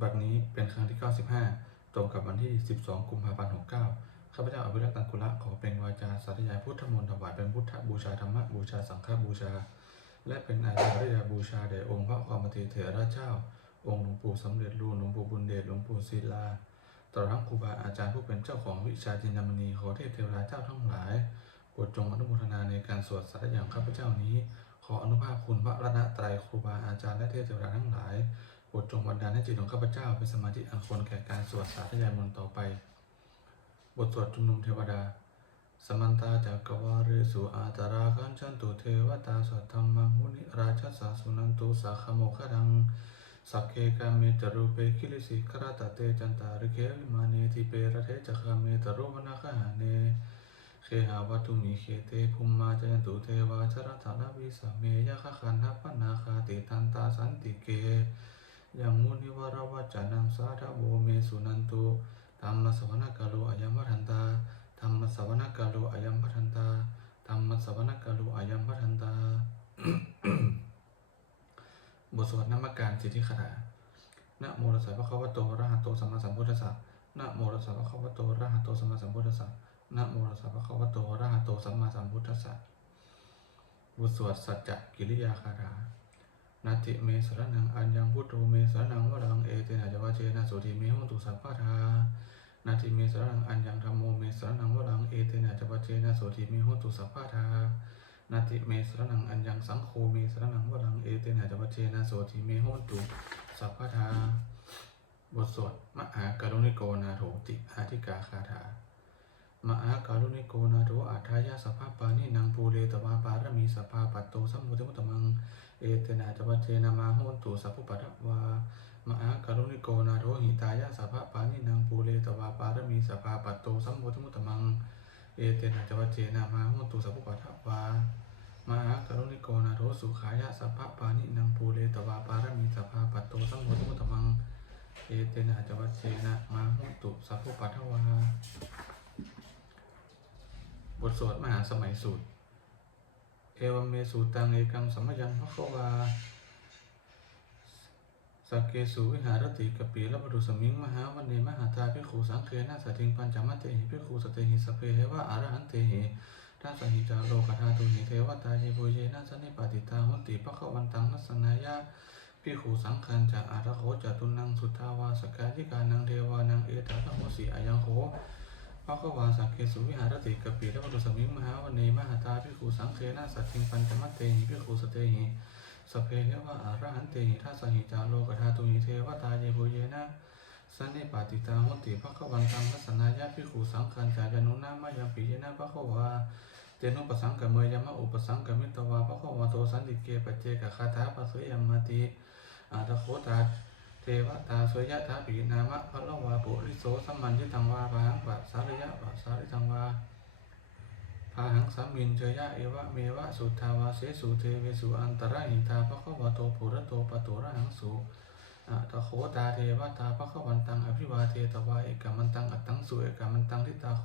บัดนี้เป็นครั้งที่ 95 ตรงกับวันที่ 12 กุมภาพันธ์ 69 ข้าพเจ้าอภิรักษ์ตังกุละขอเป็นวาจาสาธยายพุทธมนต์ถวายเป็นพุทธบูชาธรรมบูชาสังฆบูชา และเป็นอาจารยบูชาแด่องค์พระความปฏิเถระเจ้า องค์หลวงปู่สำเร็จรูปหลวงปู่บุญเดชหลวงปู่ศิลาตลอดทั้งครูบาอาจารย์ผู้เป็นเจ้าของวิชาจินดามณีขอเทพเทวดาเจ้าทั้งหลายโปรดจงอนุโมทนาในการสวดสาธยายข้าพเจ้านี้ ขออนุภาพคุณพระรัตนตรัยครูบาอาจารย์และเทพเทวดาทั้งหลาย รดจงบันดาลให้จิตของข้าพเจ้าเป็นสมาธิอันควรแก่การสวดสาธยายมนต์ต่อไป บทสวดชุมนุมเทวดา สมันตาจักรวาเรสุอาตราคันชันตุเทวตาสัทธรรมังมุนิราชสาสุนันตุสาขโมคดังสักเคกาเมจรูเปคิลิสิคราตเตจันตาริเควิมาเนทิเประเทจักขเมตรุวนาคหาเนเคหาวัตุมีเคเตภุมมาจันตุเทวาชรธานาวิสเมยะคขันทัปปนาคาติทันตาสันติเก ยังมุนิวารวัจจานังสาธโวเมสุนันตุธรรมสวนกาโลอายัมพัทันตาธรรมสวนกาโลอายัมพัทันตาธรรมสวนกาโลอายัมพัทันตา บทสวดนามการสิทธิคาถานะโมตัสสะภะคะวะโตระหะโตสัมมาสัมพุทธัสสะนะโมตัสสะภะคะวะโตระหะโตสัมมาสัมพุทธัสสะนะโมตัสสะภะคะวะโตระหะโตสัมมาสัมพุทธัสสะบทสวดสัจจกิริยาคาถา นาทิเมสรนังอัญญังพุทโธเมสรนังวรังเอเตนะจวะเจนะสุติเมหุตุสัพพะทานาทิเมสรนังอัญญังธรรมโมเมสรนังวรังเอเตนะจวะเจนะสุติเมหุตุสัพพะทานาทิเมสรนังอัญญังสังโฆเมสรนังวรังเอเตนะจวะเจนะสุติเมหุตุสัพพะทาบทสวดมหากรุณิโกนาโถติอาธิกาคาถามหาการุณิโกนาโถอาทายาสภาปานินางปูเรตวาปารมีสภาปัตโตสัมมุติมุตตมัง เอเตนะจวัจเจนะมาโหนตุสัพพุปัตถวามหากรุณิโกนาโถหิตายะสัพพะปานินางปูเรตวาปารมีสภาปัตโตสัมมุติมุตมัง เอเตนะจวัจเจนะมาโหนตุสัพพุปัตถวามหากรุณิโกนาโถสุขายะสัพพะปานินางปูเรตวาปารมีสภาปัตโตสัมมุติมุตมัง เอเตนะจวัจเจนะมาโหนตุสัพพุปัตถวาบทสวดมหาสมัยสูตร เอวเมสูตังเอกังสัมมยังพระควาสักเกสุวิหารติกปีละบรุสมิงมหาวันเนมหาตาพิคูสังเคนะสัทิงปัญจมัตเตหิพิคูสเตหิสเพเหวะอารหันเตหิทัสสหิจาโลกธาตุหิเทวตาเยโบเยนะสันนิปติตาหุติปะคะวันตังนัสสนายะพิคูสังคันจะอาระโคจตุนังสุทาวาสกายิกานังเทวานังเอตาทโมสีอายังโค พระกวาสักเกสุวิหารติกปีและวรุสมิงมหาวันเนมหาตาพิคูสังเคนะสัตถิงปัญจมัตเตหิพิคูสเตหิสเพเหวะอารหันเตหิทัสสหิจาโลกธาตุหิเทวตาเยโบเยนะสันนิปาติตาหุติพระกวันตังทัสสนายะพิคูสังคันจายานุนามายามปิเยนะพระกวาเตนุปสังกเมยมะอุปสังกมิตวาพระกวาโตสันติเกปเจกะคาถาปัสสยมมติอาตโคตา เทวตาสวยะทาปีนามะพะละวาปุริโสสัมมันยิทังวาปะหังปะสาริยะปะสาริทังวาพาหังสามินเจยะเอวะเมวะสุทธาวาเสสุเทเวสุอันตรหิตาภะคะวะโตปุระโตปะโตระหังสุอะตะโขตาเทวตาภะคะวันตังอภิวาเทตวาเอกมันตังอัตตังสุเอกมันตังทิตาโข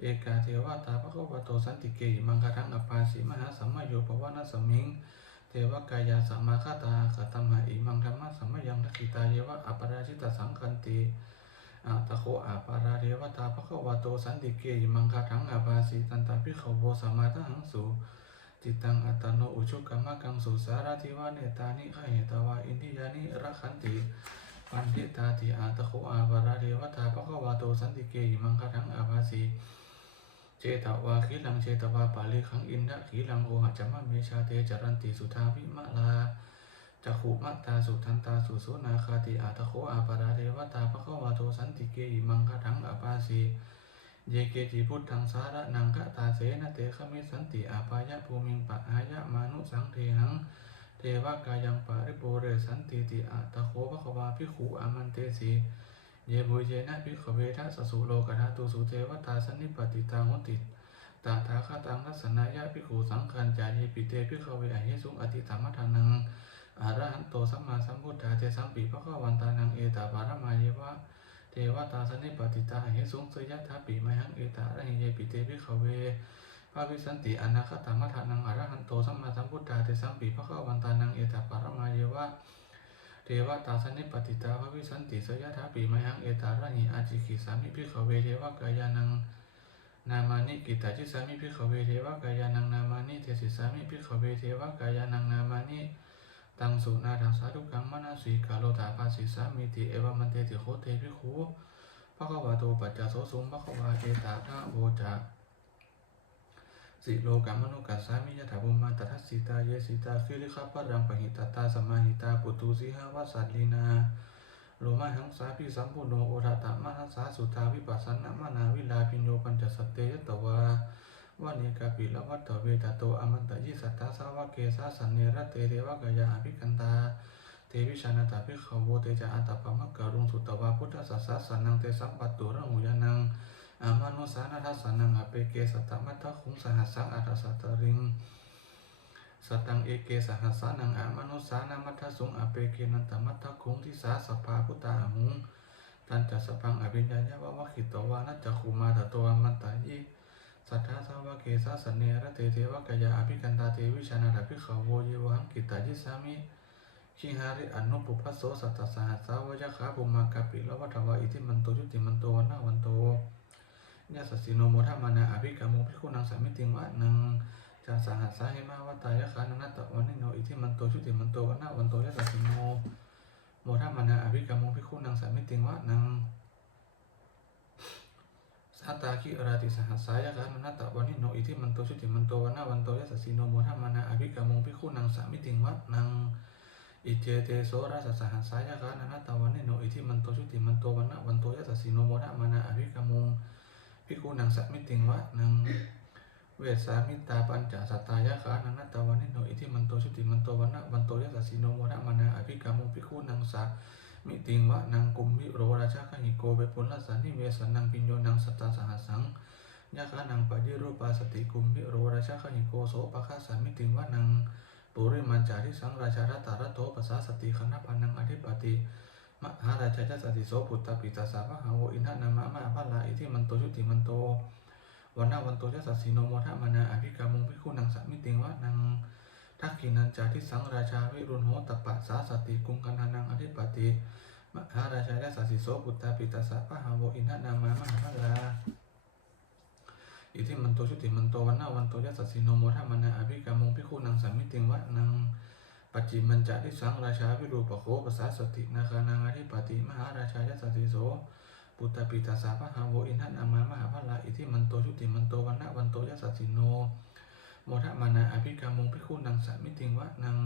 เอกาเทวตาภะคะวะโตสันติเกหิมังคทังอปาสิมหาสัมมาโยปวานะสมิง เทวกายาสัมมาคตาขตัมหาอิมังธรรมะสัมมยังทักขิตาเยวะอัปราชิตาสังคันติอาตะโคอาปาราเทวตาภควโตสันติเกยมังคาถังอาภาสีตันตาพิขโวสัมมาทังสุจิตังอัตโนอุชุกรรมกังสุสาราธิวาเนตานิขเหตวาอินทิยานิรักขันติปันทิตาติอาตะโคอาปาราเทวตาภควโตสันติเกยมังคาถังอาภาสี เจตวาขีลังเจตวาปาลิขังอินทะขีลังโอหัจจมะเมชาเตจารันติสุทาวิมะลาจักขุมัตตาสุทันตาสุโสนาคาติอาตโคอาปาราเทวตาภควาโตสันติเกอิมังคะทังอาปาสีเยเกจิพุทธังสาระนังคะตาเสนะเตขมิสันติอาปายะภูมิงปะอายะมานุสังเทหังเทวกายังปาริโปเรสันติติอาตโคภควาพิขุอามันเตสี เยบุเยนะพิขเวทัสสุโลกธาตุสุเทวตาสนิปติตาหุติตาถาคตังนัสนายะพิขูสังคันจายปิเตพิขเวอหิสุงอติธรรมทานังอาระหันโตสัมมาสัมพุทธาเทสัมปีพระขวันตานังเอตาบารมาเยวะเทวตาสนิปติตาอหิสุงสยะทัปปีมหังเอตาระหิเยปิเตพิขเวภาวิสันติอนาคตามทานังอาระหันโตสัมมาสัมพุทธาเทสัมปีพระขวันตานังเอตาบารมาเยวะ เทวตาสนิปติตาภวิสันติสยถาปีมหังเอตาระหิอาจิขิสามิพิขเวเทวกายานังนามานิกิตาจิสามิพิขเวเทวกายานังนามานิเทศิสามิพิขเวเทวกายานังนามานิตังสุนาทังสาธุกังมนาสีกาโลตาภาสิสามิติเอวมันเตติโคเตพิคูภะคะวะโตปัจจโสสุงภะคะวะเอตาทะโวจา สิโลกัมนุกัสสามิยถาบุมาตทัสสิตาเยสิตาคิริขัปะรังปะหิตตาสมมาหิตาปุตุสิหาวัสสัตลีนาโลมาหังสาพิสัมปุโนโอทาตะมหัสสาสุทาวิปัสสนะมานาวิลาปิญโยปัญจสตเตยตวาวานิกาปิละวัตถเวตโตอมันตยิสัตตาสาวะเกสาสันเนระเตเทวกายาอภิกันตาเทวิชานาตาภิกขโวเตจาอัตตปะมะกะรุงสุตวาพุทธสัสสะสันนังเตสัมปัตตุระหุยานัง สานาทัสสนังอเปเกสัตตมัตถคุงสหัสสังอัตสัตตริงสตังเอเกสหัสสานังอามนุสานามัทธสุงอเปเกนันตมัทธคุงทิสาสภาพุตาหุงตันจัสสพังอภิญญาญาวะวะขิตวานัจคุมาตโตอมันตายิสัทธาสาวะเกสาสเนระเตเทวกายาอภิกันตาเทวิชานาภิขโวเยวหังกิตายิสามิชิหาริอนุปุพพโสสัตตสหัสสาวะขาภุมากาปิละวัฏวะอิทิมันโตยุติมันโตวันนาวันโต ยะสสสิโนโมทามานาอภิกามุภิกขุนังสามิติงวะนังจาสหัสสาหิมาวตายะขานันตะวันนิโนอิทิมันโตชุติมันโตวันนาวันโตยะสัสสิโนโมทามานาอภิกรรมงพิคุนังสามิติงวะนังสัตตาคิราติสหัสสายะขานันตะวันนิโนอิทิมันโตชุติมันโตวันนาวันโตยะสัสสิโนโมทามานาอภิกรรมงพิคุนังสามิติงวะนังอิเจเตโสราสสหัสสายะขานันตะวันนิโนอิทิมันโตชุติมันโตวันนาวันโตยะสัสสิโนโมทามานาอภิกรรมง พิคุนังสามิติงวะนังเวสามิตาปัญจสัตตายะขานันตวันนิโนอิทิมันโตชุติมันโตวันนะวันโตยะสัสสิโนวนะมานาอภิกามุภิกขุนังสามิติงวะนังกุมวิโรราชาขหิโกเวปุลสันนิเวสันนังปิญโยนังสัตตาสหัสังยะขานังปะดิรูปาสติกุมวิโรราชาขหิโกโสปะคาสามิติงวะนังปุริมันจาริสังราชารัตตารโตปัสสาสติคณะพันนังอธิปติ มหาราชาจัสติโสปุตตปิตาสาวะหาโวอินทนามะมะพะลาอิทิมันโตชุติมันโตวันนาวันโตยะสัสสิโนโมทะมานาอภิกามุงพิคุนังสัมมิติงวะนังทักขินันจาทิสังราชาวิรุณโหตปะสาสติกุงกันหานังอธิปติมหาราชายะสัสิโสปุตตาปิตาสะปะหาโวอินทนามามหาพลาอิทิมันโตชุติมันโตวันนาวันโตยะสัสสิโนโมทะมานาอภิกามุงพิคุนังสัมมิติงวะนัง ปัจจิมันจาทิสังราชาวิรูปโขปสาสตินาคานังอธิปติมหาราชายสัสสิโสปุตตปิตาสาพหาโวอินทนามามหาพลาอิทิมันโตชุติมันโตวันนะวันโตยสัสสิโนโมทะมานาอภิกามงพิคุนังสามิติงวะนัง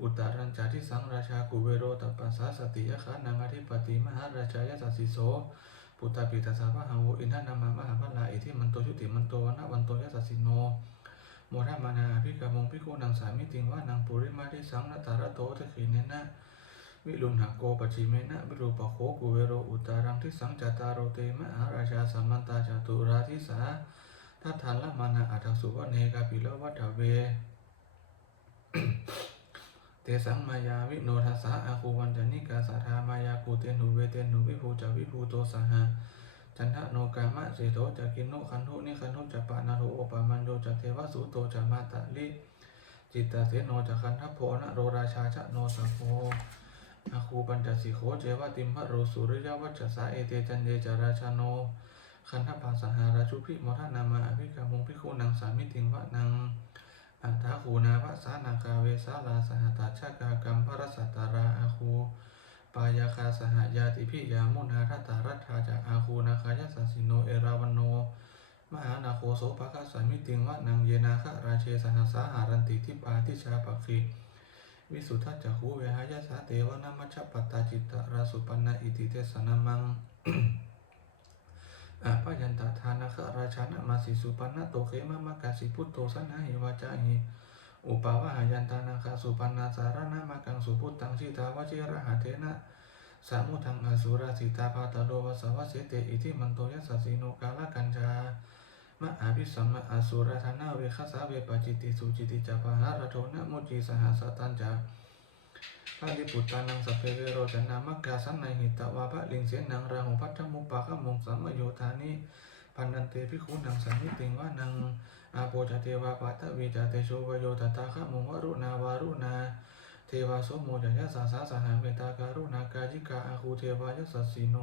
อุตตรัญจาทิสังราชากุเวโรตปัสสาสติยะขานังอธิปติมหาราชายสัสสิโสปุตตปิตาสาพหาโวอินทนามามหาพลาอิทิมันโตชุติมันโตวันนะวันโตยะสัสสิโน โมทะมานาอภิกามงพิคุนังสามิติงวะนังปุริมาทิสังนัตตารโตทะขีเนนะวิลุณหโกปจิเมนะวิรูปโคกุเวโรอุตารังทิสังจตารโรเตมหาราชาสัมมันตาจตุราทิสาทัทธันละมานาอัตถสุวเนกาปิโลวัฏเวเตสังมายาวิโนทัสสะอาคูวันจนิกาสัทธามายาภูเตนุเวเตนุวิภูจาวิภูโตสหะ จันทโนกามะเสโตจะกินโนคันทุนิคันทุจะปะนาโรโอปามันโยจะเทวสุโตจะมาตะลิจิตตเสโนจะคันทัพโพนะโรราชาชะโนสัพโพอาคูปัญจสิโขเจวะติมพะโรสุริยวัจจสาเอเตจันเยจาราชาโนคันทปาสหาราชุพิมทนามาอภิกามงพิคูนังสามิติงวะนังอันทาคูนาภะสานากาเวสาลาสหตาชากากรรมพระสัตตาราอาคู ปายาคาสหายาติพิยามุนาทัตตารัตถาจากอาคูนาคายสัสสิโน เอราวันโน มหานาโคโสภะคะสามิติงวะนังเยนาคะราเชสหัสาหารันติทิปาทิชาปักขีวิสุทธัจจคูเวหายาสาเตวนามัชปปตตาจิตตราสุปันนาอิติเทสนามังอาปยันตาทานาคะราชานามาสิสุปันนโตเขมะมะกาสิพุตโตสนนาหิวาจาหิ อุปวะหายันตานาคาสุปันนาสารนามากังสุพุตังชิตาวชิระหะเทนะสามุทังอสุราสิตาภาตโลวสวะเสเตอิทิมันโตยัสสิโนกาลกัญจามะอาภิสัมมะอสุรธนาเวคสาเวปจิติสุจิติจาปหารโทนะมุจีสหัสตันจาพระลิปุตตานังสัพเพเวโรจนามักาสันในหิตวาพระลิงเสนังราหุพัทธมุปปะขมุงสัมมโยธานิพันนันเตพิคุนังสันนิติงวานัง อาโปจเทวาปัตตวีจาเตโชวโยตตาขมงวรุณาวารุณาเทวาสโมจยะสาสาสหาเมตตาการุณากายิกาอาคูเทวายสสสสีโน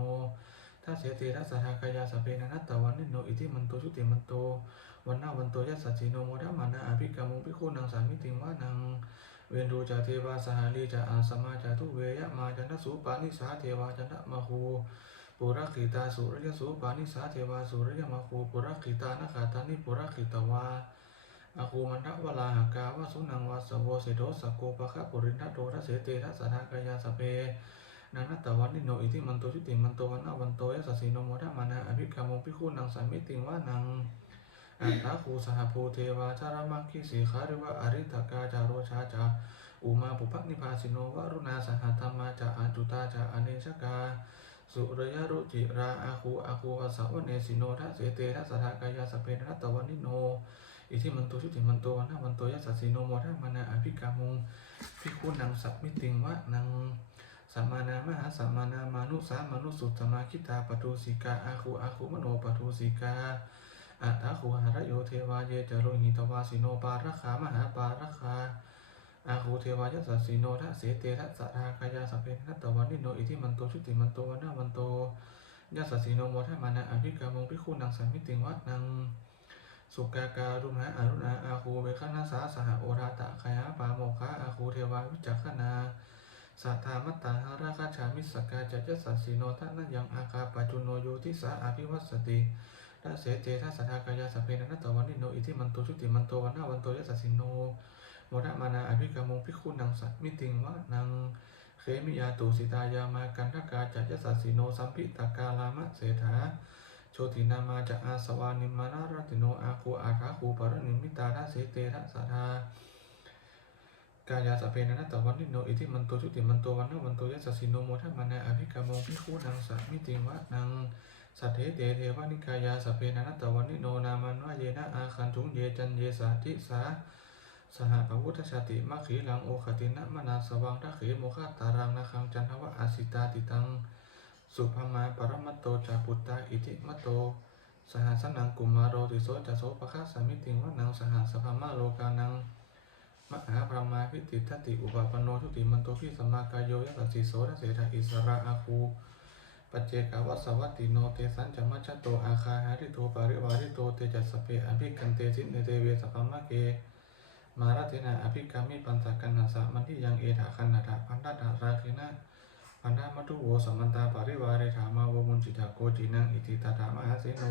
ทัสเสติทัสสะทากายาสเพนันัตตวันนิโนอิทิมันโตชุติมันโตวันนาวันโตยสัสสีโนโมดามานาอภิกามุภิกขุนังสามิติวานังเวนดูจาเทวาสหาลีจาอาสมาจาทุเวยะมาจันทสุปานิสาเทวาจันทมะคู ปุระขิตาสุริยสุปานิสาเทวาสุริยมะคูปุระขิตานาคาตานิปุระขิตวาอาคูมันทวลาหากาวะสุนังวาสโวเสโดสกโกปะคะปุรินทโทัสเสเตทัสสะทากายาสเพนันนัตตวันนิโนอิทิมันโตชุติมันโตวันนาวันโตยัสสีโนโมทะมานาอภิกามงพิคูนังสามิติงวานังอัตถาคูสหภูเทวาชารมังคิสีขาริวะอริตกาจาโรชาจาอุมาปุพักนิพาสิโนวารุณาสหธรรมาจาอันตุตาจาอเนชกา สุรยรุจิราอาคูอาคูวสาวเนสิโนทัสเตทัสสะทากายาสเพนัตวันนิโน อิทิมันโตชุติมันโตวันนาวันโตยัสสะสิโนโมทัมานาอภิกามุงพิคุนังสัพมิติงวะนังสัมมานามหาสัมมานามานุสามานุสุตตมาคิตาปทุสิกาอาคูอาคูมโนปทุสิกาอัตถะคูหารโยเทวาเยจโรหิตวาสิโนปาระคามหาปาระคา อาคูเทวายสัสสิโนทะเสเตทะสะทากายาสพเพนัตตวันนิโนอิทิมันโตชุติมันโตวันนาวันโตยัสสสิโนโมทะมานะอภิกามงพิคูนังสัมมิติงวัดนังสุกาการุณาอรุณาอาคูเวคนาสาสหโอราตะขยาปาโมคะอาคูเทวาวิจักขนาสัทธามัตตาหาราคาชามิสกาจัจสัสสิโนทะนัยังอาคาปัจจุโนโยทิสาอภิวัสติทัสเสเจทัสสะทากายาสพเพนันตวันนิโนอิทิมันโตชุติมันโตวันนาวันโตยัสสสิโน โมทะมานาอภิกามงพิคุนังสัตมิติงวะนังเขมิยาตุสิตายามากันทกาจัจยัสสสิโนสัมพิตากาลามะเสถาโชตินามาจะอาสวานิมานารติโนอาคูอาคาคูปรนิมิตาทัสเสเตทัสสะทากายาสเพนันตวันนิโนอิทิมันโตชุติมันโตวันนวันโตยัสสิโนโมทะมานาอภิกามงพิคุนังสัตมิติงวะนังสัทเทเตเทวานิกายาสเพนันตวันนิโนนามันวะเยนะอาคันทุงเยจันเยสาธิสา สหปวุทธชาติมัคขีหลังโอคตินะมนาสวังทัขีโมฆะตารังนาคังจันทวะอาสิตาติตัง สุภมาปรมัตโตจาปุตตาอิทิมัตโต สหสนังกุมารโรติโสจะโสปะคะสามิติงวะนังสหสภามาโลกานังมหาพรหมาพิติทัตติอุปปโนทุติมันโตพิสมากายโยยัสสิโสทเสถาอิสระอาคูปัจเจกวัสวัตติโนเตสันจมัจจโตอาคาหาริโตปาริวาริโตเตจัสสเปอภิกันเตสินเตเวสพัมมะเก มาราเทนาอภิกามิปันสกันนาสะมันที่ยังเอถาคันนาถาพันธาราคินะพันธามัตุโวสมันตาปาริวาริธามาวมุนจิตาโกจินังอิติตาถามหาเสโน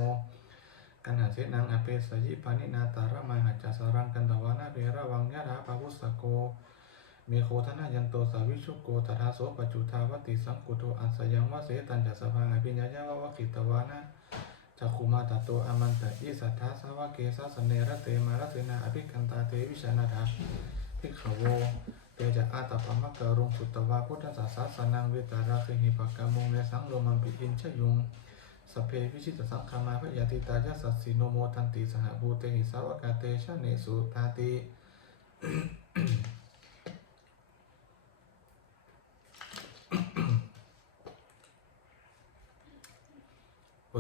กันหาเสนังอเปสยิปานินาตาระมาหัจจสารังกันตวานาเบระวังยะถาปาวุสโกเมโคธนายันโตสาวิชุโกตถาโสปจุทาวติสังกุโตอัสสยังวะเสตันจัสสะพังอภิญญาวะวะขิตวานะ จักขุมาตโตอมันตะอิสัทธาสาวะเกสะสเนระเตมารเตนาอภิกันตาเตวิชานาถาภิกขโวเตจะอาตปะมะกะรุงสุตตวาพุทธศาสสนังเวตาราคิหิปักามงเนสังโลมัมปิอินชยุงสเพวิชิตสังคามาพยาติตายะสัสสิโนโมทันติสหบูเตหิสาวกาเตชะเนสุตาติ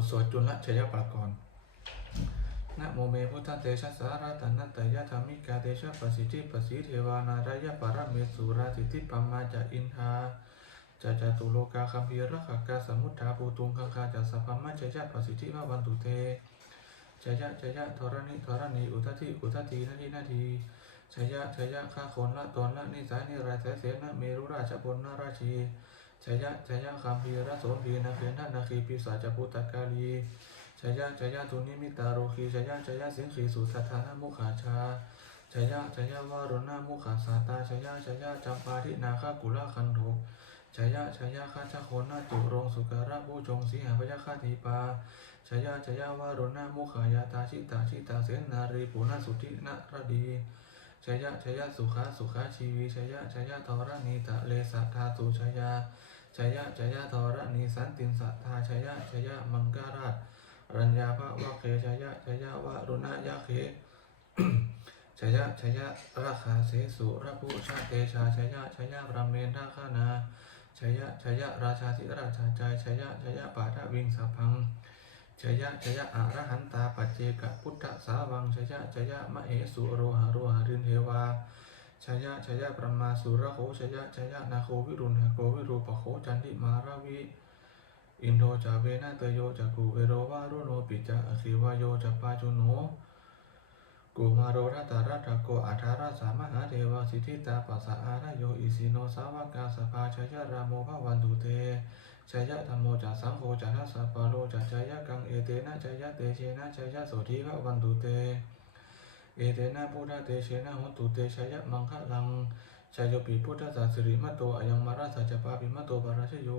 ทสวดจุลชยปรากรนะโมเมพุทธเตชะสาราตันนตยะธรรมิกาเตชะปสิทธิปสิเทวานารายะปรเมสุราติทิปัมมาจะอินทาจะจตุโลกาคัมภีระขกาสมุทธาปูตุงคังคาจะสัพพมะจะจะปสิทธิภวันตุเตจะยะจะยะธรณิธรณีอุทธิอุทธินาทีนาทีชยะชยะข้าคนละตนละนิสายนิรายสายเสนะเมรุราชบลนาราชี ชยะชยะคัมภีระโสพีนาเกนะนาคีปิสาจพุตตกาลีชยะชยะตุนิมิตาโรคีชยะชยะสิงขีสุทัทานะมุขาชาชยะชยะวารุณามุขาสาตาชยะชยะจำปาทินาคากุลาคันโทชยะชยะข้าชะโคนาตุรงสุการะผู้จงสีหาพยาคาทีปาชยะชยะวารุณามุขายาตาชิตาชิตาเสนารีปุณสุทินรดี ชยะชยะสุขาสุขาชีวีชยะชยะทรณีตะเลสัทธาตุชยะชยะชยะทรณีสันตินสัทธาชยะชยะมังการาชรัญญาภะวะเคชยะชยะวะรุณยะเคชยะชยะราคาเสสุระพุชาเตชาชยะชยะพระเมนทาคานาชยะชยะราชาธิราชาใจชยะชยะปาทวิงสัพพัง ชยะชยะอรหันตาปัจเจกพุทธสาวังชยะชยะมะเอสุโรหะโรหะรินเทวาชยะชยะประมาสุระโคชยะชยะนาโควิรุณหโกวิรูปโคจันติมาราวิอินโทจาเวนะเตโยจักกุเวโรวารุโนปิจาอคิวาโยจัปปาจุโน กุมาโรรัตตารัตโกอัฏฐาราสามหาเทวสิทธิตาปัสสะอารโยอิสิโนสาวกาสภาชยรามโมภวันตุเตชยธรรมโมจัสสังโฆจัทัสสะปาโลจัชยกังเอเตนะชยเตเชนะชยโสธิภวันตุเต เอเตนะพุทธเตเชนะหุตุเตชยมังคะลังชยโยปิพุทธสัสสิริมัตโตอยังมาราสัจปาปิมัตโตปาราชโย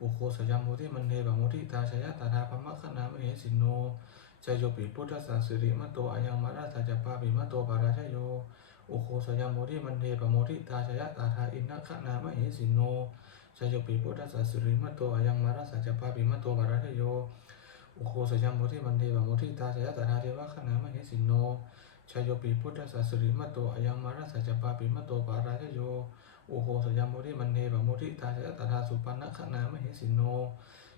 อุโคสยามโมทิมันเทปะโมทิตาชยตาทาปมะขนามเหสินโน ชยโยปิพุทธสัสสิริมตโตอายังมาราสัจปาปิมะโตปาราชโยโอโคสยามโมทิมันเทปะโมทิตาชยตาทาอินทขนามเหสินโนชยโยปิพุทธสัสสิริมตโตอายังมาราสัจปาปิมะโตปาราชโยโอโคสยามโมทิมันเทปะโมทิตาชยตาทาเทวะขนามเหสินโนชยโยปิพุทธสัสสิริมตโตอายังมาราสัจปาปิมะโตปาราชโยโอโหสยามโมทิมันเทปะโมทิตาชยตถาสุปันนคณามหิสินโน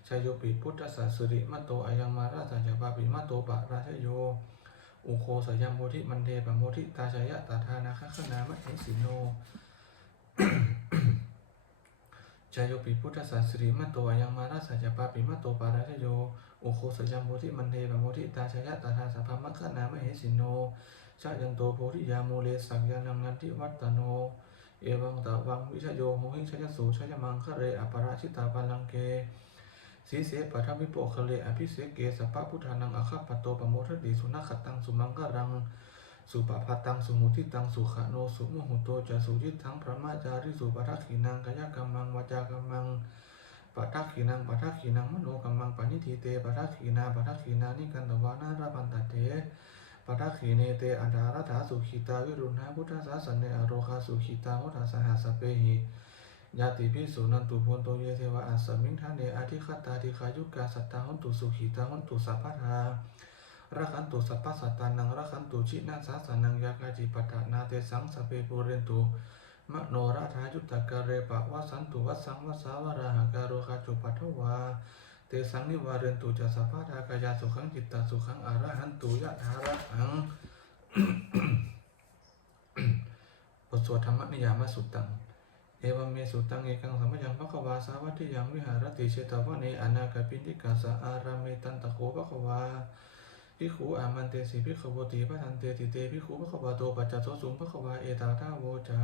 ชยโยปิพุทธสัสสิริมัตโตอายังมาราชจปาปิมัตโตปะราชโยโอโคสยามโมทิมันเทปะโมทิตาชยะตถานาคคณามหิสิโนชัยโยปิพุทธสัสสิริมัตโตอายังมาราชจปาปิมัตโตปะราชโยโอโคสยามโมทิมันเทปะโมทิตาชยะตถาสัพพมัคคณามหิสิโนชายันโตโพธิยาโมเลสักยานังนันทิวัตตโน เอวังตะวังวิชโยโหหิชยสูชยมังคะเรอปราชิตาปัลลังเก สีเสปัทวิโปคเลอภิเสเกสัพพะพุทธานังอคัปโตปโมทติสุนัขตังสุมังคะรังสุปปะตังสุมุทิตังสุขโนสุมหุโตจะสุจิตทังพระมาจาริสุปทักขินังกายกรรมังวาจากรรมังปทักขินังปทักขินังมโนกรรมังปณิทิเตปทักขินาปทักขินานิกันตวานาราปันตเตปทักขิเนเตอันดารัฐาสุขิตาวิรุณหาพุทธศาสนเนอโรคาสุขิตามุทธาสหัสสเปหิ ญาติพิสุนันตุพนโตเยเทวะอัสมิงทานเนอธิคตาธิคายุกาสัตตาหุนตุสุขิตาหุนตุสัพพทารักขันตุสัพพสัตตานังรักขันตุชินาสาสานังยากาจิปตานาเตสังสเปปุเรนตุมโนราธายุตตะกะเรปะวะสันตุวัสังวสาวราหะการโรคาจุปัทวาเตสังนิวาเรนตุจะสัพพะทากายาสุขังจิตตาสุขังอรหันตุยะธาระหังบทสวดธรรมนิยามสุตตัง เอวเมสุตังเอกังสัมมยังพระควาสาวัตถิยังวิหารติเชตวะเนอนาคปินติกาสาอารามเมตันตะโคพระควาพิขูอามันเตสิพิขวติพระทันเตติเตพิขูพระควาโตปัจจโสสุงพระควาเอตาทาโวจา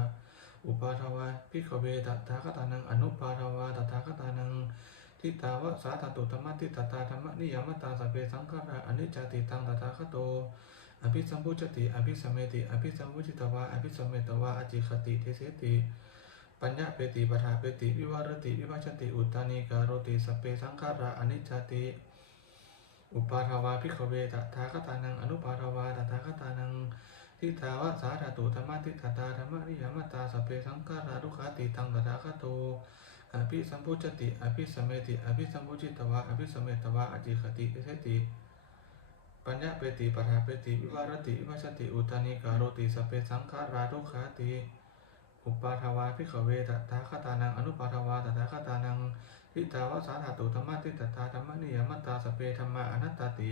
อุปาทวาพิขเวตถาคตานังอนุปาทวาตถาคตานังทิตาวะสาธตุธรรมติตตาธรรมนิยมตาสพเพสังขาราอนิจจติตังตถาคโตอภิสัมพุจติอภิสัมเมติอภิสัมพุจิตวาอภิสัมเมตวาอจิคติเทเสติ ปัญญาเปติปทาเปติ วิวารติ วิวัชติ อุตานิการโรติสเพสังขาราอนิจจติ อุปาทวาภิขเวตถาคตานัง อนุปาทวาตถาคตานัง ทิฏฐาวะสาธตุธรรมติตตาธรรมนิยามตาสเพสังขาราทุกขติตังตถาคโตอภิสัมพุจติอภิสัมเมติอภิสัมพุจิตวาอภิสัมเมตวาอจิคติเทติ ปัญญาเปติปทาเปติ วิวารติ วิวัชติ อุตานิการโรติสเพสังขาราทุขาติ อุปาทวาพิขเวตถาคตานังอนุปาทวาตถาคตานังทิตาวสาธาตุธรรมติตตาธรรมนิยมตาสเพธรรมาอนัตตติ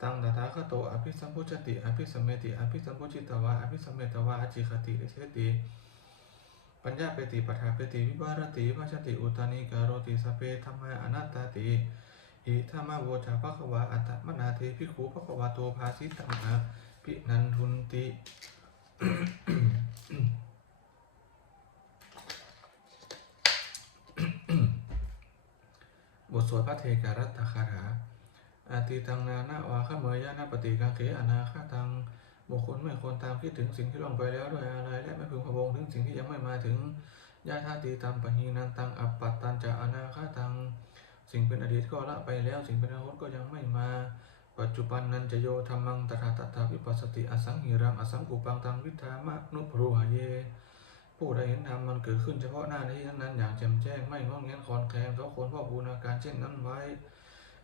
ตังตถาคโตอภิสัมพุจติอภิสัมเมติอภิสัมพุจิตวาอภิสัมเมตวาอจิคติเทเสติปัญญาเปติปทาเปติวิวารติวัชติอุตานิการโรติสเพธรรมาอนัตตติอิธรรมโวจาภควาอัตตมนาเทภิกขุภควาโตภาสิตัมมาปินันทุนติ บทสวดพระเทการัตถคาถาอาติตังนานาวาขเมยยะนาปฏิกังเขอนาคาตังบุคคลไม่ควรตามคิดถึงสิ่งที่ล่วงไปแล้วด้วยอะไรและไม่พึงพะวงถึงสิ่งที่ยังไม่มาถึงญาธาตีตัมปะหีนันตังอัปปัตตันจะอนาคาตัง สิ่งเป็นอดีตก็ละไปแล้ว สิ่งเป็นอนาคตก็ยังไม่มา ปัจจุบันนันจะโยธรรมังตถาตถาวิปัสสติอสังหิรังอสังกุปังตังวิธามะนุปรูหเย ผู้ใดเห็นธรรมมันเกิดขึ้นเฉพาะหน้าในที่นั้นๆอย่างแจ่มแจ้งไม่งอนแงนคลอนแคลนเขาควรพ่อบูรณาการเช่นนั้นไว้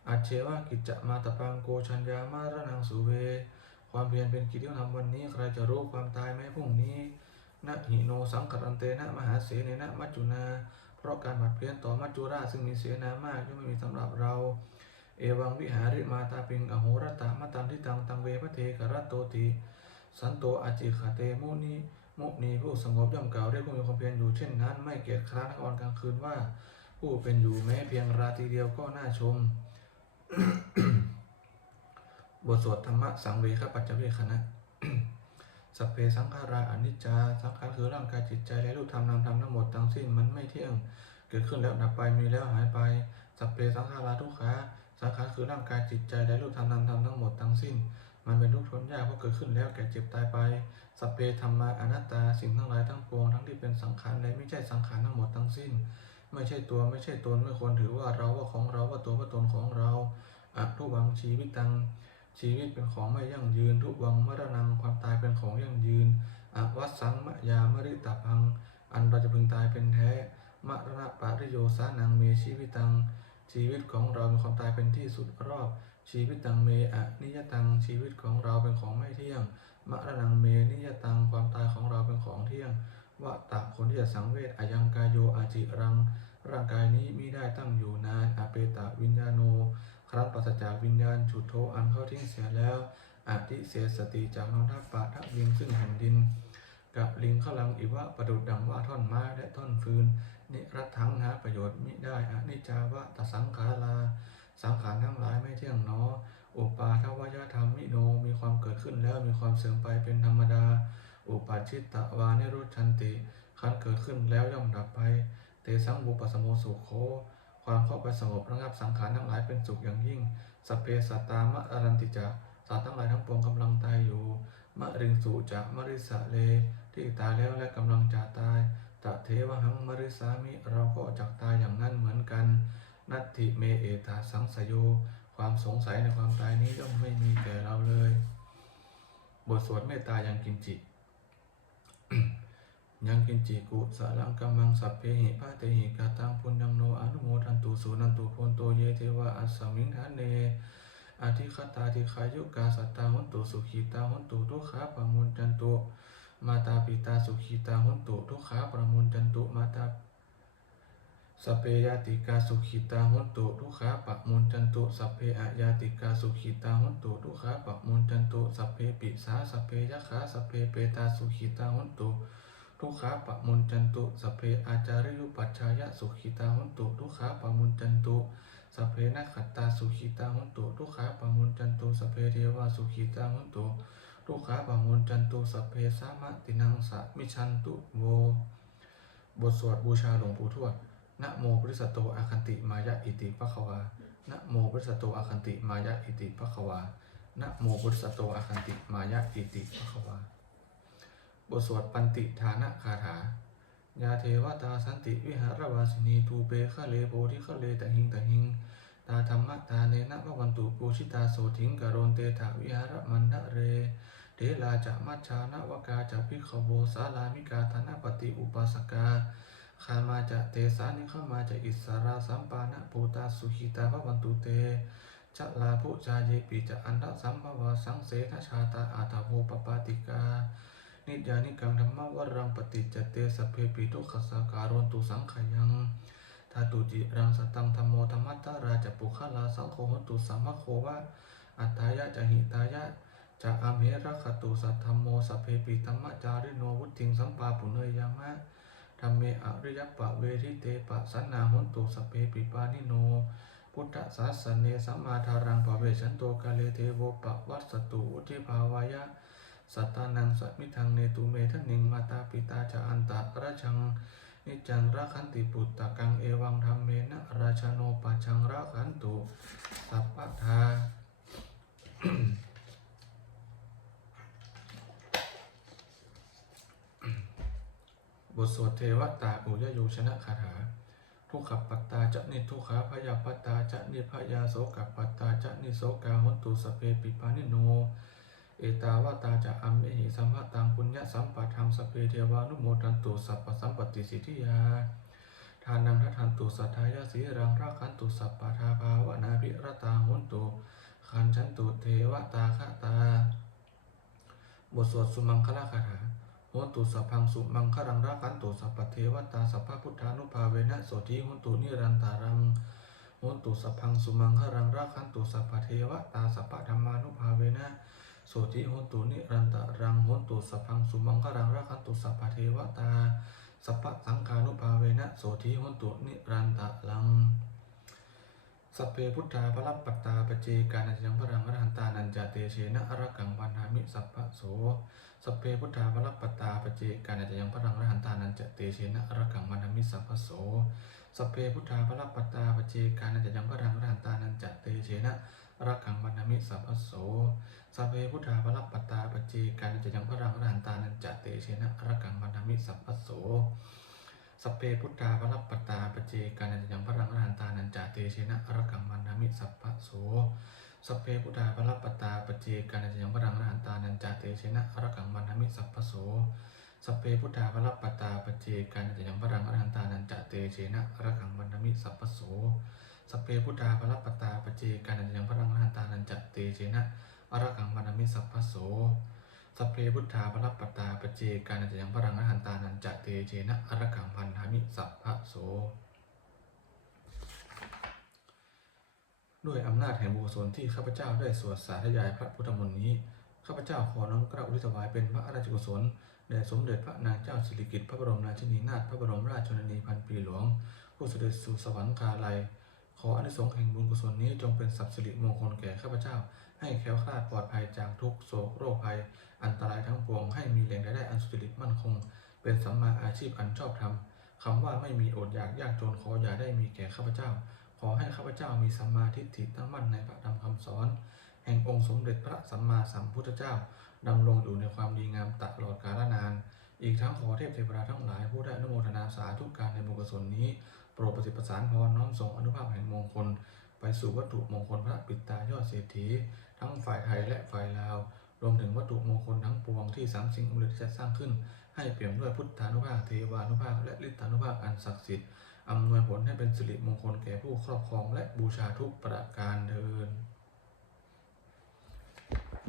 อาเชวะกิจจะมาตปังโกชัญญามาระนังสุเว ความเพียรเป็นกิจที่ทำวันนี้ใครจะรู้ความตายไหมพรุ่งนี้นะหิโนสังกัรันเตนะมหาเสเนนะมัจจุนา เพราะการบัดเพี้ยนต่อมัจจุราชซึ่งมีเสนามากย่อมไม่มีสำหรับเรา เอวังวิหาริมาตาปิงอโหรตามตันทิตังตังเวพระเทกรัตโตติ สันโตอาจิขเตมุนิ มุนีผู้สงบย่อมกล่าวเรียกผู้มีความเพียรอยู่เช่นนั้น ไม่เกียจคร้านกลางวันกลางคืนว่า ผู้เป็นอยู่แม้เพียงราตรีเดียวก็น่าชม บทสวดธรรมะสังเวชปัจจเวคณะสัพเพสังขาราอนิจจาสังขารคือร่างกายจิตใจและรูปธรรมนามธรรมทั้งหมดทั้งสิ้นมันไม่เที่ยงเกิดขึ้นแล้วดับไปมีแล้วหายไปสัพเพสังขาราทุกขาสังขารคือร่างกายจิตใจและรูปธรรมนามธรรมทั้งหมดทั้งสิ้น มันเป็นทุกข์ทนยากเพราะเกิดขึ้นแล้วแก่เจ็บตายไป สัพเพธรรมาอนัตตาสิ่งทั้งหลายทั้งปวงทั้งที่เป็นสังขารและไม่ใช่สังขารทั้งหมดทั้งสิ้น ไม่ใช่ตัวไม่ใช่ตนไม่ควรถือว่าเราว่าของเราว่าตัวว่าตนของเราอะทุวังชีวิตตังชีวิตเป็นของไม่ยั่งยืน ทุกวังมรณังความตายเป็นของยั่งยืนอวัสสังมะยามริตาพัง อันเราจะพึงตายเป็นแท้มรณะปาริโยสานังเมชีวิตัง ชีวิตของเรามีความตายเป็นที่สุดรอบ ชีวิตตังเมอะนิยตังชีวิตของเราเป็นของไม่เที่ยงมรณังเมนิยตังความตายของเราเป็นของเที่ยงวะตะคนที่จะสังเวชอายังกายโยอาจิรัง ร่างกายนี้มิได้ตั้งอยู่นานอาเปตะวิญญาโน ครั้นปราศจากวิญญาณฉุดโทอันเข้าทิ้งเสียแล้วอาทิเสสติจากน้องทัพปะทับลิงซึ่งแผ่นดิน กับลิงข้าลังอิวะประดุดดังว่าท่อนไม้และท่อนฟืนนิรัตถังหาประโยชน์มิได้อนิจจาวะตสังขารา สังขารทั้งหลายไม่เที่ยงหนออุปาทวยธรรมมิโนมีความเกิดขึ้นแล้วมีความเสื่อมไปเป็นธรรมดา อุปาชิตตวานิรุชันติคันเกิดขึ้นแล้วย่อมดับไป เตสังบุปสมโมสุโค ความเข้าไปสงบระงับสังขารทั้งหลายเป็นสุขอย่างยิ่ง สเพสัตตามะอรันติจะสัตว์ทั้งหลายทั้งปวงกำลังตายอยู่มะริงสุจะมริสะเล ที่ตายแล้วและกำลังจะตายตะเทวหังมริสามิเราก็จักตายอย่างนั้นเหมือนกัน นัตถิเมเอตาสังสยโย ความสงสัยในความตายนี้ย่อมไม่มีแก่เราเลย บทสวดเมตตายังกินจิยังกินจิกุสารังกัมมังสัพเพหิพาเตหิกาตังปุญญังโนอนุโมทันตุสุนันตุโพนโตเยเทวะอัสสมิงทานเนอาทิคตาทิขายุกาสัตตาหุนตุสุขีตาหุนตุทุกขาปะมุนจันตุมาตาปิตาสุขีตาหุนตุทุกขาประมุนจันตุมาตา สพเพยาติกาสุขีตาหุนตุทุขาปะมุนจันตุสัพเพอะยาติกาสุขีตาหุนตุทุขาปะมุนจันตุสัพเพปิสาสัพเพยะขาสัพเพเปตาสุขีตาหุนตุทุขาปะมุนจันตุสัพเพอาจาริยุปัชชายะสุขิตาหุนตุทุขาปะมุนจันตุสัพเพนักขัตตาสุขิตาหุนตุทุขาปะมุนจันตุสัพเพเทวาสุขิตาหุนตุทุขาปะมุนจันตุสัพเพสามะตินังสะมิชันตุโวบทสวดบูชาหลวงปู่ทวด นะโมปริสตโตอาคันติมายะอิติปะคะวานะโมปริสตโตอาคันติมายะอิติปะคะวานะโมปริสตโตอาคันติมายะอิติปะคะวาบทสวดปันติฐานะคาถายาเทวตาสันติวิหารวาสินีทูเปคะเลโพธิคะเลตะหิงตะหิงตาธรรมะตาเนนะพระวันตุปูชิตาโสถิงกโรนเตถาวิหารมันดะเรเทลาจะมัชชานวกาจะพิขโวสาลามิกาธนปฏิอุปาสกา คามาจะเตสานิข้ามาจะอิสราสัมปานะปูตาสุขิตาพระวันตุเตจะลาภุจาเยปิจะอันดสัมภวาสังเสนชาตาอาตาโภปปาติกา นิจานิกังธรรมวรังปฏิจเตสเพปิทุขสาการนตุสังขยังทาตุจิรังสตังธรรมโมธรรมัตตาราจะปุคลาสังโฆหตุสัมมโควะอัตตายะจะหิตายะจะอามเหระคตุสัทธรรมโมสเพปิธรรมจาริโนวุติงสัมปาปุเนยยามะ ธรรมเมอริยปะเวทิเตปะสันนาหุนตุสเพปิปานิโน พุทธศาสเนสัมมาทารังปะเวชันโตกาเลเทโวปะวัสตุอุทิภาวายะ สัตตานังสัตมิทังเนตุเมทนิงมาตาปิตาจะอันตะราชังนิจังรักขันติปุตตะกังเอวังธรรมเมนะราชโนปัจชังรักขันตุสัพพะทา บทสวดเทวตาอุยโยชนะคาถา ทุกขปัตตาจะนิทุกขาพยาปัตตาจะนิพยาโสกปัตตาจะนิโสกาหนตุสเพปิปานิโน เอตาวาตาจะอัมเมหิสัมภตังปุญญสัมปัทังสเพเทวานุโมทันตุสัพพสัมปติสิทธิยาทานังทัทันตุสัทธายาสีรังรักขันตุสัพปทาภาวนาภิรตาหุนตุขันชันตุเทวตาคตา บทสวดสุมังคลาคาถา โหนตุสัพพังสุมังคลังรักขันตุสัพพเทวตาสัพพพุทธานุภาเวนะโสทิโหนตุนิรันตารังโหนตุสัพพังสุมังคลังรักขันตุสัพพเทวตาสัพพธรรมานุภาเวนะโสติโหนตุนิรันตะรังโหนตุสัพพังสุมังคลังรักขันตุสัพพเทวตาสัพพะสังฆานุภาเวนะโสธิหนตุนิรันตะลัง สพเพพุทธาพระปัตตาปเจกานันยังพรังอรหันตานันจาเตเชนะอรกังวันามิสัพพะโสสพเพพุทธาพระปัตตาปเจกานันยังพรังอรหันตานันจาเตเชนะอรกังวันามิสัพพะโสสพเพพุทธาพระปัตตาปเจกานันยังพรังอรหันตานันจาเตเชนะอรกังวันามิสัพพะโสสพเพพุทธาพระปัตตาปเจกานันยังพรังอรหันตานันจาเตเชนะอรกังวันนามิสัพพะโส สพเพพุทธาพระปตาปเจกานันยังพระรังอรหันตานันจาเตเชนะอรกังมันนามิสัพพะโสสพเพพุทธาพระปตาปเจกานันยังพระรังอรหันตานันจาเตเชนะอรกังมันนามิสัพพะโสสพเพพุทธาพระปตาปเจกานันยังพระรังอรหันตานันจาเตเชนะอรกังมันนามิสัพพะโสสพเพพุทธาพระปตาปเจกานันยังพระรังอรหันตานันจาเตเชนะอรกังมันนามิสัพพะโส สเพพุทธาพระปัตตาปเจกานัจะยังพรังอหันตานันจะเตเชนะอรกังพันธามิสัพพะโส ด้วยอำนาจแห่งบุญกุศลที่ข้าพเจ้าได้สวดสาธยายพระพุทธมนต์นี้ ข้าพเจ้าขอน้อมกล้าอุทิศถวายเป็นพระราชกุศลแด่สมเด็จพระนางเจ้าสิริกิติ์พระบรมราชินีนาถพระบรมราชชนนีพันปีหลวง ผู้เสด็จสู่สวรรคาลัย ขออนิสงส์แห่งบุญกุศลนี้จงเป็นสัพสิริมงคลแก่ข้าพเจ้า ให้แคล้วคลาดปลอดภัยจากทุกโศกโรคภัย อันตรายทั้งปวงให้มีแหล่งรายได้อันสุจริตมั่นคง เป็นสัมมาอาชีพอันชอบธรรมคำว่าไม่มีอดอยากยากจนขออย่าได้มีแก่ข้าพเจ้า ขอให้ข้าพเจ้ามีสัมมาทิฏฐิตั้งมั่นในพระธรรมคำสอน แห่งองค์สมเด็จพระสัมมาสัมพุทธเจ้าดำรงอยู่ในความดีงามตลอดกาลนาน อีกทั้งขอเทพเทวดาทั้งหลายผู้ได้อนุโมทนาสาธุการในบุญกุศลนี้ โปรดประสิทธิประสานพรน้อมส่งอนุภาพแห่งมงคล ไปสู่วัตถุมงคลพระปิตายอดเศรษฐี ทั้งฝ่ายไทยและฝ่ายลาว รวมถึงวัตถุมงคลทั้งปวงที่สามสิ่งอำนวยที่จะสร้างขึ้น ให้เปี่ยมด้วยพุทธานุภาพเทวานุภาพและฤทธานุภาพอันศักดิ์สิทธิ์อำนวยผลให้เป็นสิริมงคลแก่ผู้ครอบครองและบูชาทุกประการเดิน